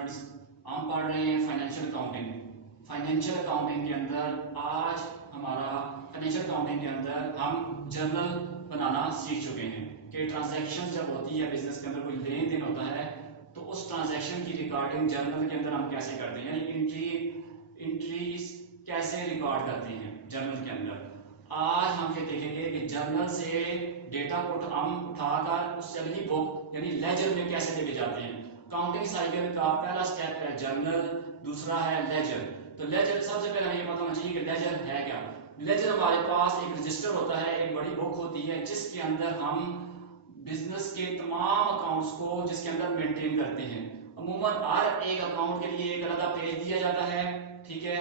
Students, हम पढ़ रहे हैं फाइनेंशियल अकाउंटिंग। फाइनेंशियल अकाउंटिंग के अंदर आज हमारा फाइनेंशियल अकाउंटिंग के अंदर हम जर्नल बनाना सीख चुके हैं कि ट्रांजैक्शन जब होती है बिजनेस के अंदर कोई लेन देन होता है तो उस ट्रांजैक्शन की रिकॉर्डिंग जर्नल के अंदर हम कैसे करते हैं, यानी एंट्रीज कैसे रिकॉर्ड करते हैं जर्नल के अंदर। आज हम ये देखेंगे कि जर्नल से डेटा को हम उठाकर उस अगली बुक यानी लेजर में कैसे लेके जाते हैं। काउंटिंग साइकिल का पहला स्टेप है जर्नल, दूसरा है लेजर। तो लेजर सबसे पहले हमें पता होना चाहिए कि लेजर है क्या। लेजर हमारे पास एक रजिस्टर होता है, एक बड़ी बुक होती है जिसके अंदर हम बिजनेस के तमाम अकाउंट्स को जिसके अंदर मेंटेन करते हैं। अमूमन हर एक अकाउंट के लिए एक अलग पेज दिया जाता है, ठीक है।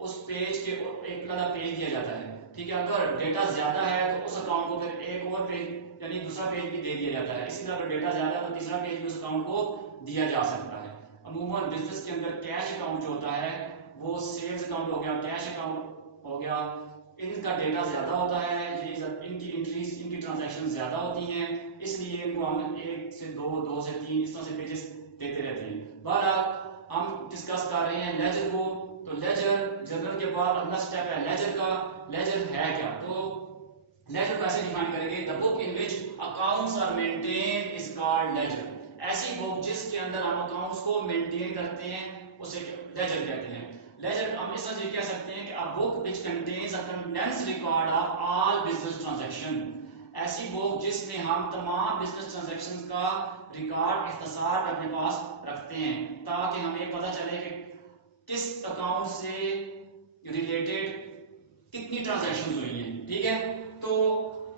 उस पेज के एक अलग पेज दिया जाता है, ठीक है। अगर डेटा ज्यादा है तो उस अकाउंट को फिर एक और पेज यानी दूसरा पेज भी दे दिया जाता है। इसी तरह अगर डेटा ज्यादा है तो तीसरा पेज भी उस अकाउंट को दिया जा सकता है। अमूमन बिजनेस के अंदर कैश अकाउंट जो होता है वो सेल्स अकाउंट हो गया, कैश अकाउंट हो गया, इनका डेटा ज्यादा होता है, ये इनकी एंट्रीज इनकी ट्रांजैक्शन ज्यादा होती हैं, इसलिए इनको हम 1 से 2, 2 से 3 इस तरह से पेजेस देते रहते हैं। बहरहाल हम डिस्कस कर रहे हैं लेजर को। तो लेजर जर्नल के बाद अगला स्टेप है लेजर का। लेजर है क्या? तो लेजर को ऐसे डिफाइन करेंगे, the book in which accounts are maintain is called ledger. ऐसी बुक जिसके अंदर हम अकाउंट्स को मेंटेन करते हैं उसे लेजर कहते हैं। लेजर हम इस तरह कह सकते हैं कि a book which contains a condensed record of all business transaction. ऐसी बुक जिसमें हम तमाम बिजनेस ट्रांजैक्शंस का रिकॉर्ड इख्तिसार में अपने पास रखते हैं ताकि हमें पता चले कि किस अकाउंट से रिलेटेड कितनी ट्रांजैक्शन हुई है, ठीक है। तो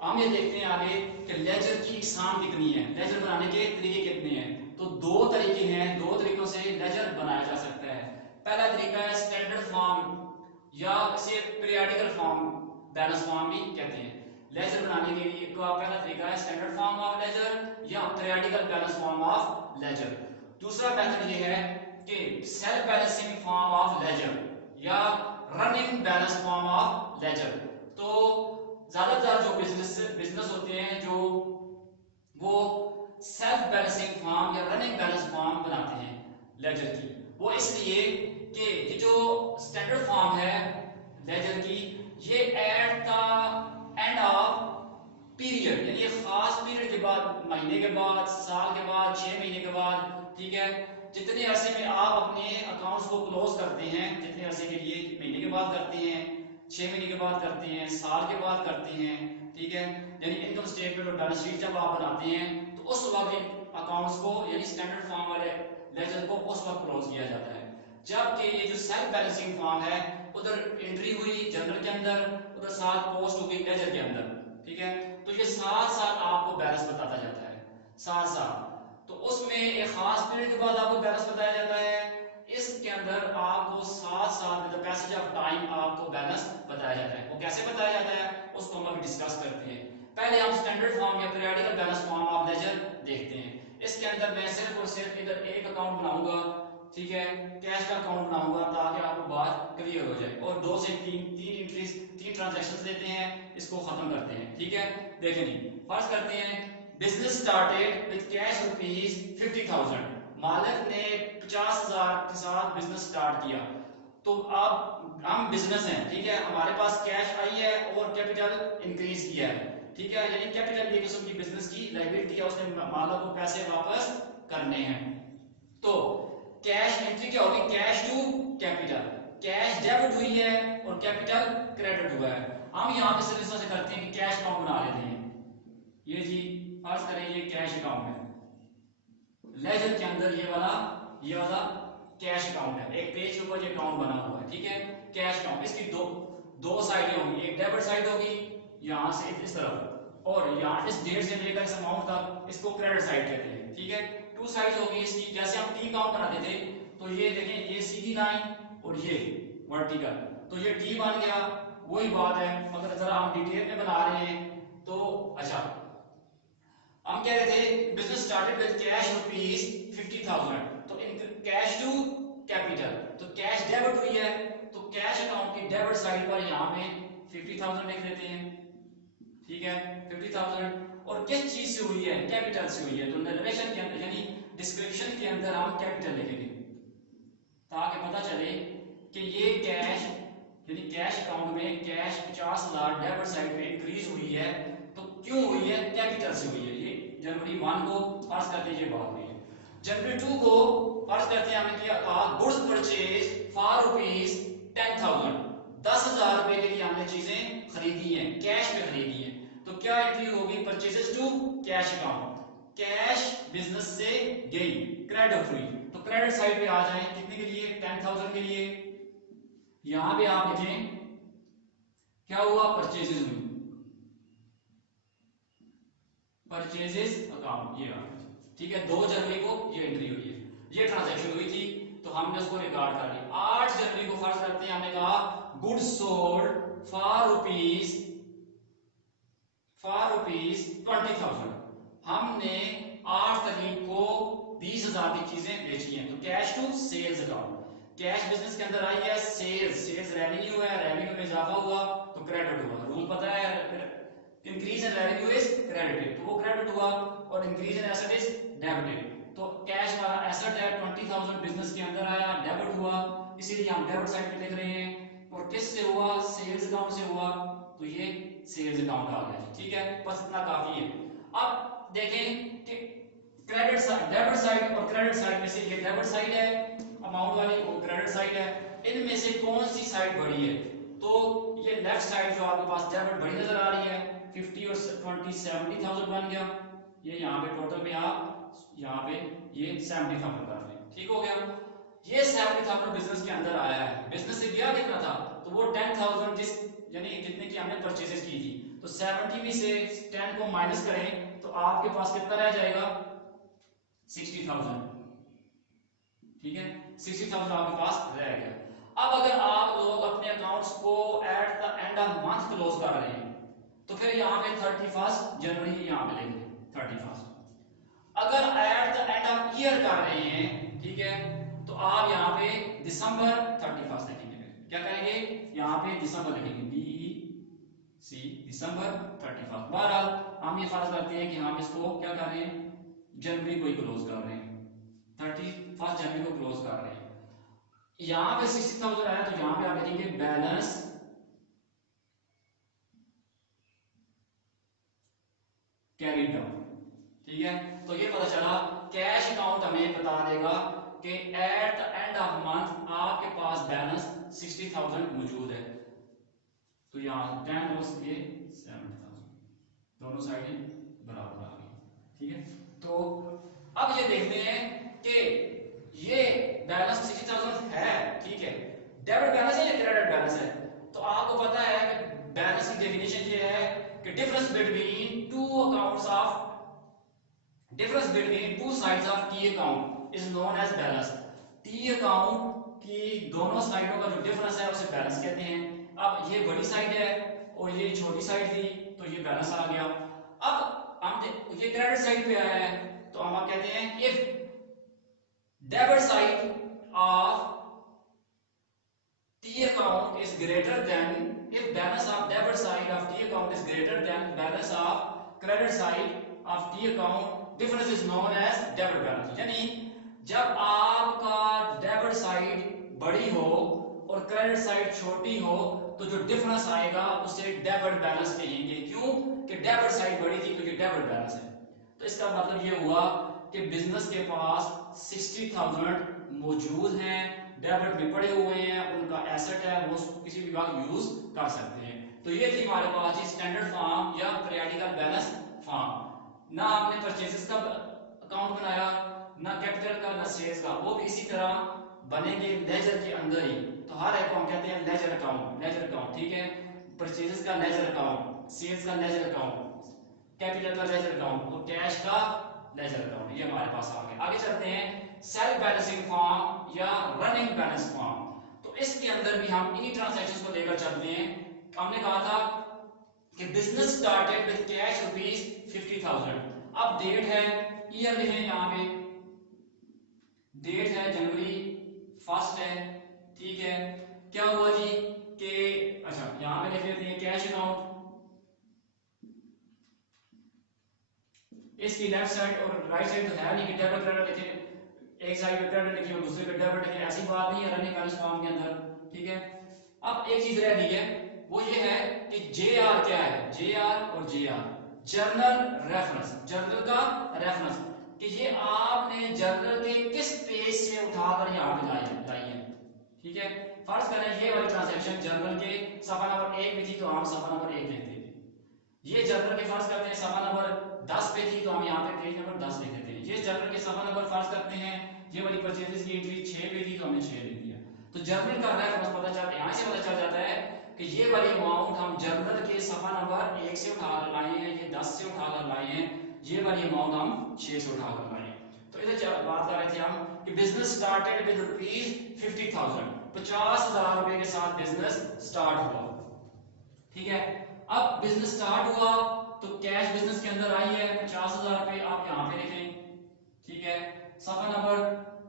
हम ये देखते हैं आगे कि लेजर की इकसाम कितनी है, लेजर बनाने के तरीके कितने हैं। तो दो तरीके हैं, दो तरीकों से लेजर बनाया जा सकता है। पहला तरीका है स्टैंडर्ड फॉर्म या इसे पीरियडिकल फॉर्म, बैलेंस फॉर्म भी कहते हैं। लेजर बनाने के लिए का पहला तरीका है स्टैंडर्ड फॉर्म ऑफ लेजर या periodical balance form of ledger. दूसरा मेथड ये है कि self balancing form of ledger या running balance form of ledger. तो ज्यादातर जो बिजनेस होते हैं जो वो सेल्फ बैलेंसिंग फॉर्म या रनिंग बैलेंस फॉर्म बनाते हैं लेजर की। वो इसलिए कि ये जो स्टैंडर्ड फॉर्म है लेजर की, ये eight the end of period यानी खास पीरियड के बाद, महीने के बाद, साल के बाद, 6 महीने के बाद, ठीक है, जितने अरसे में आप अपने अकाउंट्स को क्लोज करते हैं, जितने अरसे के लिए, महीने के बाद करते हैं, 6 महीने के बाद करते हैं, साल के बाद करते हैं, ठीक है। यानी इनकम स्टेटमेंट और बैलेंस शीट जब आप बनाते हैं तो उस वक्त अकाउंट्स को यानी स्टैंडर्ड फॉर्म वाले लेजर को उस वक्त क्लोज किया जाता है। जबकि ये जो सेल्फ बैलेंसिंग फॉर्म है उधर एंट्री हुई जर्नल के अंदर, उधर साथ पोस्ट हो गई लेजर के अंदर, ठीक है। तो ये साथ साथ आपको बैलेंस बताता जाता है, साथ साथ। तो उसमें एक खास पीरियड के बाद आपको बैलेंस बताया जाता है, इसके अंदर आपको साथ साथ द पैसेज ऑफ टाइम आपको बैलेंस बताया जाता है। वो कैसे बताया जाता है उसको हम अभी डिस्कस करते हैं। पहले हम स्टैंडर्ड फॉर्म या periodical balance form of ledger देखते हैं। इसके अंदर मैं सिर्फ और सिर्फ इधर एक अकाउंट बनाऊंगा, ठीक है, कैश का अकाउंट बनाऊंगा ताकि आपको बात क्लियर हो जाए। और 2 से 3 एंट्रीज, 3 ट्रांजैक्शंस देते हैं, इसको खत्म करते हैं, ठीक है। देखें जी, फर्ज करते हैं business started with cash rupees 50,000। मालिक ने 50,000 के साथ बिजनेस स्टार्ट किया। तो अब हम बिजनेस हैं, ठीक है, हमारे पास कैश आई है और कैपिटल इंक्रीज किया है, ठीक है। यानी कैपिटल एक किस्म की बिजनेस की लायबिलिटी है, उसने मालिक को पैसे वापस करने हैं। तो कैश एंट्री क्या होगी, cash to capital, cash debit हुई है और कैपिटल क्रेडिट हुआ है। हम यहाँ पे सिर्फ से करते हैं कि कैश अकाउंट बना लेते हैं। ये जी फर्ज करें ये कैश अकाउंट है, लेजर के अंदर ये वाला कैश अकाउंट है, एक पेज के ऊपर ये अकाउंट बना हुआ है, ठीक है, कैश अकाउंट। इसकी दो साइडें होंगी, एक डेबिट साइड होगी यहाँ से इस तरफ, और यहाँ इस डेट से लेकर इस अमाउंट तक, इसको क्रेडिट साइड कहते हैं, ठीक है। 2 साइड होगी इसकी। जैसे हम टी अकाउंट बनाते थे तो ये देखें, ये सीधी लाइन और ये वर्टिकल, तो ये टी बन गया, वही बात है। मगर जरा हम डिटेल में बना रहे हैं तो अच्छा, हम कह रहे थे business started with cash rupees 50,000, तो इन कैश टू कैपिटल, तो कैश डेबिट हुई है तो कैश अकाउंट की डेबिट साइड पर यहाँ पे 50,000 लिख देते हैं, ठीक है, 50,000। और किस चीज से हुई है, कैपिटल से हुई है, तो नरेशन के अंदर यानी डिस्क्रिप्शन के अंदर हम कैपिटल लिखेंगे, ताकि पता चले कि ये कैश यानी कैश अकाउंट में कैश 50,000 डेबिट साइड पे इंक्रीज हुई है, तो क्यों हुई है? कैपिटल से हुई है। ये जनवरी 1 को फर्ज करते हैं ये बात हुई है। जनवरी 2 को फर्ज करते हैं हमने किया था गुड्स परचेज फॉर रुपीज 10,000, 10,000 रुपए के लिए हमने चीजें खरीदी हैं, कैश पे खरीदी हैं, तो क्या एंट्री होगी? Purchases to cash account, cash business से गई, क्रेडिट हुई, तो क्रेडिट साइड पे आ जाए कितने के लिए? 10,000 के लिए। यहां पे आप लिखें क्या हुआ? परचेजेस हुई, परचेजेस अकाउंट ये आ, ठीक है। 2 जनवरी को ये एंट्री हुई है, ये ट्रांजैक्शन हुई थी, तो हमने उसको रिकॉर्ड कर लिया। 8 जनवरी को फर्ज करते हैं हमने कहा गुड्स सोल्ड फॉर रुपीज 20,000, हमने 8 तारीख को 20,000 की चीजें बेची हैं, तो cash to sales account, cash business के अंदर आई है, सेल्स रेवेन्यू है, रेवेन्यू में इजाफा हुआ तो क्रेडिट हुआ। रूल पता है, increase in revenue is credited, तो वो क्रेडिट हुआ, और increase in asset is debited, तो कैश वाला एसेट है 20,000 बिजनेस के अंदर आया, डेबिट हुआ, इसीलिए हम डेबिट साइड पे लिख रहे हैं। और किससे हुआ? सेल्स अकाउंट से हुआ, तो ये सेल्स अकाउंट आ गया, ठीक है। बस इतना काफी है। अब देखें कि क्रेडिट साइड, डेबिट साइड और क्रेडिट साइड में से ये डेबिट साइड है अमाउंट वाली, वो क्रेडिट साइड है, इनमें से कौन सी साइड बड़ी है? तो ये लेफ्ट साइड जो आपके पास डेबिट बड़ी नजर आ रही है, 50 और 20 70,000 बन गया, ये यहाँ पे टोटल में आप यहाँ पे ये 70,000 कर रहे हैं, ठीक हो गया। ये 70,000 बिजनेस के अंदर आया है, बिजनेस से गया कितना था? तो वो 10,000 जिस यानी जितने की हमने परचेजेस की थी, तो 70 में से 10 को माइनस करें तो आपके पास कितना रह जाएगा? 60,000, ठीक है, 60,000 आपके पास रह गया। अब अगर आप लोग अपने अकाउंट्स को eight the end of month close कर रहे हैं, तो फिर यहाँ पे 31 जनवरी यहाँ पे लेंगे 31। अगर eight the end of year कर रहे हैं, ठीक है, तो आप यहाँ पे दिसंबर 31 लिखेंगे। क्या करेंगे? यहाँ पे दिसंबर लिखेंगे, DEC दिसंबर 31। बहरहाल हम ये फर्ज करते हैं कि हम इसको क्या कर रहे हैं? जनवरी को ही क्लोज कर रहे हैं, 31 जनवरी को क्लोज कर रहे हैं। यहाँ पे 60,000 आया, तो यहाँ पे आप लिखेंगे बैलेंस कैरी डाउन, ठीक है। तो ये पता चला कैश अकाउंट हमें बता देगा कि eight the end of month आपके पास बैलेंस 60,000 मौजूद है, तो यहाँ 10 और ये 7,000 दोनों साइडें बराबर आ गई, ठीक है। तो अब ये देखते हैं कि ये बैलेंस 60,000 है, ठीक है, डेबिट बैलेंस है या क्रेडिट बैलेंस है? तो आपको पता है कि बैलेंस की डेफिनेशन ये है कि difference between two accounts of difference between two sides of T account is known as balance। T account की दोनों साइडों का जो डिफरेंस है उसे बैलेंस कहते हैं। अब ये बड़ी साइड है और ये छोटी साइड थी, तो ये बैलेंस आ गया। अब हम ये क्रेडिट साइड पे आया है, तो हम कहते हैं if debit side of T account is greater than, if balance of debit side of T account is greater than balance of credit side of T account, difference is known as debit balance। यानी जब आपका debit side बड़ी हो और credit side छोटी हो, तो जो डिफरेंस आएगा उसे डेबिट बैलेंस कहेंगे। क्यों? कि डेबिट साइड बड़ी थी क्योंकि डेबिट बैलेंस है। तो इसका मतलब ये हुआ कि बिजनेस के पास 60,000 मौजूद हैं, डेबिट में पड़े हुए हैं, उनका एसेट है, वो किसी भी वक्त यूज कर सकते हैं। तो ये थी हमारे पास स्टैंडर्ड फॉर्म या पीरियडिकल बैलेंस फॉर्म। ना आपने परचेजेस का अकाउंट बनाया, ना कैपिटल का, ना सेल्स का, वो भी इसी तरह बनेंगे लेजर के अंदर ही। तो हर एक को हम कहते हैं लेजर अकाउंट, लेजर अकाउंट, ठीक है। परचेजेस का लेजर अकाउंट, सेल्स का लेजर अकाउंट, कैपिटल का लेजर अकाउंट और कैश का लेजर अकाउंट, ये हमारे पास आ गए। आगे चलते हैं सेल्फ बैलेंसिंग फॉर्म या रनिंग बैलेंस फॉर्म। तो इसके अंदर भी हम इन्हीं ट्रांजैक्शंस को लेकर चलते हैं। हमने कहा था कि business started with cash rupees 50,000। अब डेट है, ईयर लिखे यहाँ पे, डेट है जनवरी 1 है, ठीक है। क्या हुआ जी कि अच्छा यहाँ पे लिख लेते हैं कैश अकाउंट, इसकी लेफ्ट साइड और राइट साइड तो है नहीं कि डेबिट क्रेडिट लिखे, एक साइड पे क्रेडिट लिखी और दूसरे पे डेबिट लिखी, ऐसी बात नहीं है रनिंग बैलेंस फॉर्म के अंदर, ठीक है। अब एक चीज रह गई है, वो ये है कि जे आर क्या है, जे आर और जे आर जर्नल रेफरेंस, जर्नल का रेफरेंस, कि ये आपने जर्नल के किस पेज से उठाकर यहाँ पे लाई है, ठीक है। फर्ज करें ये वाली ट्रांजैक्शन जर्नल के सफा नंबर 1 पे थी तो हम सफा नंबर 1 लिखते थे, ये जर्नल के फर्ज करते हैं सफा नंबर 10 पे थी तो हम यहाँ पे पेज नंबर 10 लिख देते हैं, ये जर्नल के सफा नंबर फर्ज करते हैं ये वाली परचेजेस की एंट्री 6 पे थी तो हमने 6 लिख दिया। तो जर्नल का रेफरेंस पता चलता है, यहाँ से पता चल जाता है कि ये वाली अमाउंट हम जर्नल के सफा नंबर 1 से उठाकर लाए हैं, ये 10 से उठाकर लाए हैं, ये वाली अमाउंट हम 6 से उठाकर लाए हैं। तो इधर बात कर रहे थे हम कि बिजनेस स्टार्टेड विद ₹50,000, 50,000 रुपए के साथ बिजनेस स्टार्ट हुआ, ठीक है। अब बिजनेस स्टार्ट हुआ तो कैश बिजनेस के अंदर आई है 50,000 रुपए, आप यहाँ पे लिखें, ठीक है। सफा नंबर,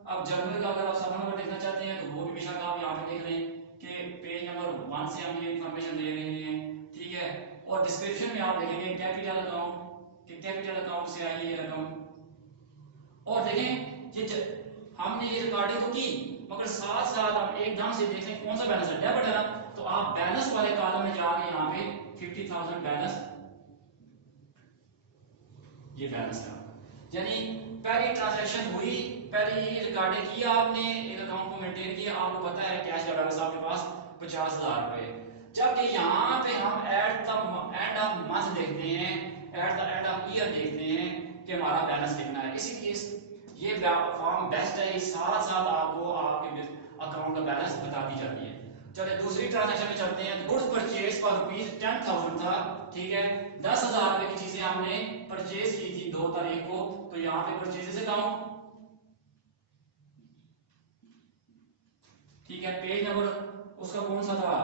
अब जर्नल का अगर आप सफा नंबर देखना चाहते हैं तो वो भी बेशक आप यहाँ पे लिख लें कि पेज नंबर 1 से हम ये इंफॉर्मेशन दे रहे हैं, ठीक है। और डिस्क्रिप्शन में आप लिखेंगे कैपिटल अकाउंट, कि कैपिटल अकाउंट से आई है रकम। और देखें ये हमने ये रिकॉर्डिंग तो की, मगर साथ साथ हम एकदम से देखें कौन सा बैलेंस है, डेबिट है ना, तो आप बैलेंस वाले कॉलम में जाके यहाँ पे 50,000 बैलेंस, ये बैलेंस है, यानी पहली ट्रांजैक्शन हुई, पहली रिकॉर्डिंग की आपने, एक अकाउंट को मेंटेन किया, आपको पता है कैश का बैलेंस आपके पास 50,000 रुपए, जबकि यहाँ पे हम eight the end of month देखते हैं, eight the end of year देखते हैं कि हमारा बैलेंस कितना है। इसी केस ये फॉर्म बेस्ट है, साथ साथ आपको आपके अकाउंट का बैलेंस बताती जाती है। चलिए दूसरी ट्रांजैक्शन में चलते हैं। गुड्स परचेज फॉर ₹10,000 था, ठीक है, 10,000 रुपए की चीजें हमने परचेज की थी 2 तारीख को, तो यहाँ पे परचेजेस अकाउंट, ठीक है। पेज नंबर उसका कौन सा था,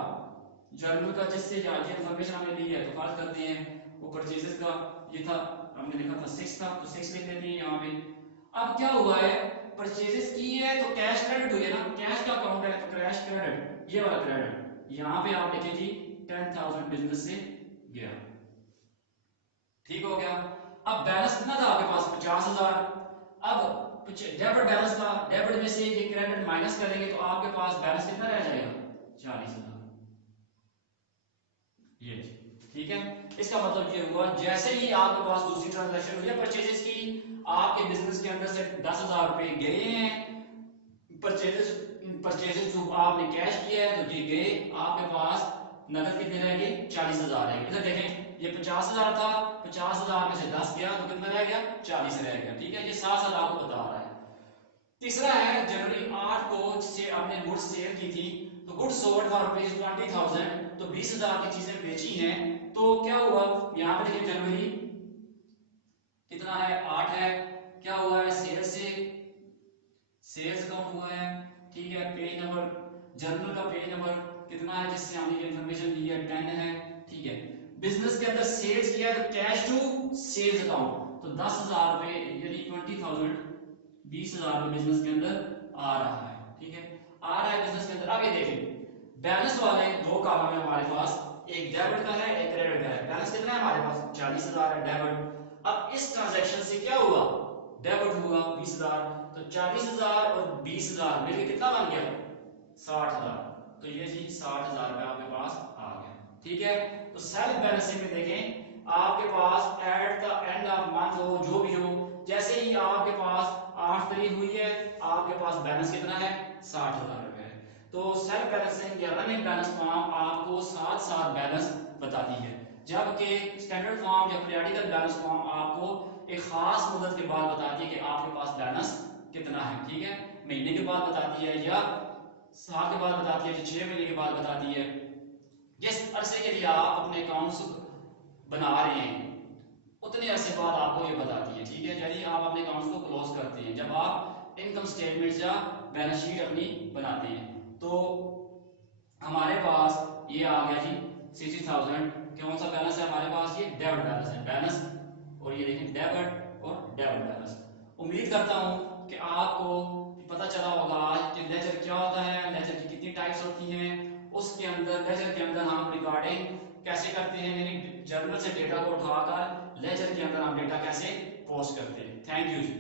जर्नल का, जिससे ये इंफॉर्मेशन हमें ली है, तो बात करते हैं वो परचेजेस का, ये था, हमने लिखा था 6 था, तो 6 लिख लेते हैं यहाँ पे। अब क्या हुआ है, परचेजेस की है तो कैश क्रेडिट हुई है ना, कैश का अकाउंट है तो कैश क्रेडिट, ये वाला क्रेडिट, यहाँ पे आप लिखे जी 10,000 बिजनेस से गया, ठीक हो गया। अब बैलेंस कितना था आपके पास, 50,000। अब डेबिट बैलेंस था, डेबिट में से ये क्रेडिट माइनस करेंगे तो आपके पास बैलेंस कितना रह जाएगा, 40,000, ये, ठीक है। इसका मतलब ये हुआ जैसे ही आपके पास दूसरी ट्रांजैक्शन हुई है परचेजेस की, आपके बिजनेस के अंदर से 10,000 रुपए गए हैं, परचेजेस जो आपने कैश किया है तो ये गए, आपके पास नगद कितने रह गए, 40,000 रह गए। इधर देखें ये 50,000 था, 50,000 में से 10 गया तो कितना रह गया, 40 रह गया, ठीक है। ये साथ साथ आपको बता रहा है। तीसरा है जनवरी 8 को से आपने गुड्स सेल की थी, तो गुड्स सोल्ड फॉर ₹20,000, तो 20,000 की चीजें बेची हैं, तो क्या हुआ, यहाँ पे देखिए जनवरी कितना है, 8 है, क्या हुआ है, सेल्स से सेल्स अकाउंट हुआ है, ठीक है। पेज नंबर, जर्नल का पेज नंबर कितना है जिससे हमने ये इंफॉर्मेशन ली है, 10 है, ठीक है। बिजनेस के अंदर सेल्स किया तो कैश टू सेल्स अकाउंट, तो 10,000 रुपए यानी 20,000, 20,000 रुपए बिजनेस के अंदर आ रहा है, ठीक है, आ रहा है बिजनेस के अंदर। अब ये देखें बैलेंस वाले 2 कॉलम है हमारे पास, एक डेबिट का है एक क्रेडिट का है, बैलेंस कितना है हमारे पास, 40,000 है डेबिट। अब इस ट्रांजैक्शन से क्या हुआ, डेबिट हुआ 20,000, तो 40,000 और 20,000 मिलकर कितना बन गया, 60,000, तो ये जी 60,000 रुपए आपके पास आ गया, ठीक है। तो सेल्फ बैलेंसिंग में देखें आपके पास at the end of month हो जो भी हो, जैसे ही आपके पास 8 तारीख हुई है आपके पास बैलेंस कितना है, 60,000 रुपए है। तो सेल्फ बैलेंसिंग या रनिंग बैलेंस फॉर्म आपको साथ साथ बैलेंस बताती है, जबकि स्टैंडर्ड फॉर्म या पीरियडिकल बैलेंस फॉर्म आपको एक खास मुद्दत के बाद बताती है कि आपके पास बैलेंस कितना है, ठीक है। महीने के बाद बताती है या साल के बाद बताती है, 6 महीने के बाद बताती है, जिस अरसे के लिए आप अपने अकाउंट्स बना रहे हैं उतने अरसे बाद आपको ये बताती है, ठीक है। यदि आप अपने अकाउंट्स को क्लोज करते हैं, जब आप इनकम स्टेटमेंट या बैलेंस शीट अपनी बनाते हैं, तो हमारे पास ये आ गया जी 60,000, कौन सा बैलेंस है हमारे पास, ये डेबिट बैलेंस है, बैलेंस, और ये देखें डेबिट और डेबिट बैलेंस। उम्मीद करता हूं कि आपको पता चला होगा आज कि लेजर क्या होता है, लेजर की कितनी टाइप्स होती हैं, उसके अंदर लेजर के अंदर हम रिकॉर्डिंग कैसे करते हैं, यानी जर्नल से डेटा को उठाकर लेजर के अंदर हम डेटा कैसे पोस्ट करते हैं। Thank you ji.